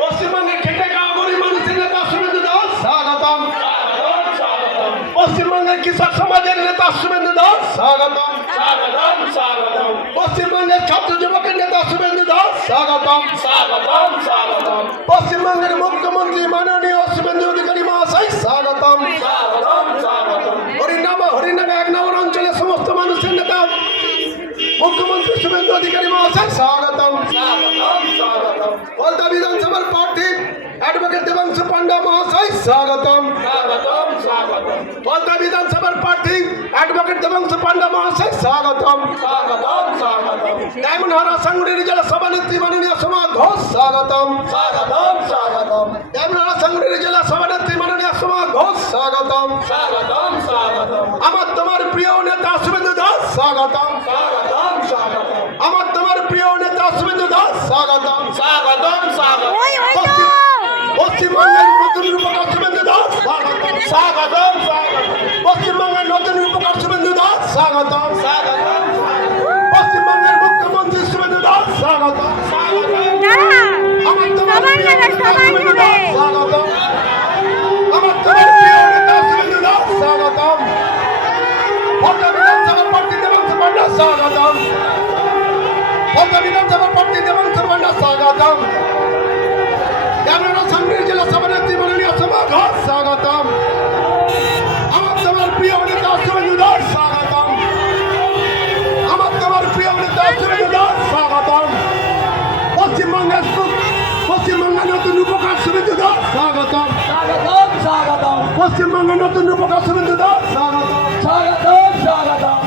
পশ্চিমবঙ্গে খেটে খাওয়া গরিব মানুষের নেতা শুভেন্দু দাস স্বাগতম। পশ্চিমবঙ্গের কৃষক সমাজের নেতা শুভেন্দু দাস স্বাগতম। পশ্চিমবঙ্গের ছাত্র যুবকের নেতা শুভেন্দু দাস স্বাগতম। পশ্চিমবঙ্গের মুখ্যমন্ত্রী মাননীয় শুভেন্দু অধিকারী মহাশয় স্বাগতম। হরিনামা 1 নম্বর অঞ্চলের সমস্ত মানুষের নেতা মুখ্যমন্ত্রী শুভেন্দু অধিকারী মহাশয় স্বাগতম। কলতা বিধানসভার প্রার্থী অ্যাডভোকেট দেবাংশু পান্ডা মহাশয় স্বাগতম। কলতা বিধানসভার প্রার্থী অ্যাডভোকেট দেবাংশু পান্ডা মহাশয় স্বাগতম। ডায়মন্ডহারা সাংগঠনিক জেলা সভানেত্রী মাননীয় সোমা ঘোষ স্বাগতম। ডায়মন্ডহারা সাংগঠনিক জেলা সভানেত্রী মাননীয় সোমা ঘোষ স্বাগতম। আমার তোমার প্রিয় নেতা শুভেন্দু দাস স্বাগতম। আমার তোমার প্রিয় নেতা শুভেন্দু দাস স্বাগতম। পশ্চিমবঙ্গের নতুন রূপকার শুভেন্দু দাস স্বাগতম। পশ্চিমবঙ্গের নতুন রূপকার শুভেন্দু দাস স্বাগতম। পশ্চিমবঙ্গের মুখ্যমন্ত্রী শুভেন্দু দাস স্বাগতম। আমার তোমার প্রিয় নেতা শুভেন্দু দাস স্বাগতম। আমার তোমার প্রিয় নেতা শুভেন্দু দাস স্বাগতম। কলতা বিধানসভা প্রার্থী দেবাংশু পান্ডা স্বাগতম। কলতা বিধানসভা প্রার্থী দেবাংশু পান্ডা স্বাগতম। ডায়মন্ডহারা সাংগঠনিক জেলা সভানেত্রী মাননীয় সোমা ঘোষ স্বাগতম। আমার তোমার প্রিয় নেতা শুভেন্দু দাস স্বাগতম। আমার তোমার প্রিয় নেতা শুভেন্দু দাস স্বাগতম। পশ্চিমবঙ্গের নতুন রূপকার শুভেন্দু দাস স্বাগতম। পশ্চিমবঙ্গের নতুন রূপকার শুভেন্দু দাস স্বাগতম।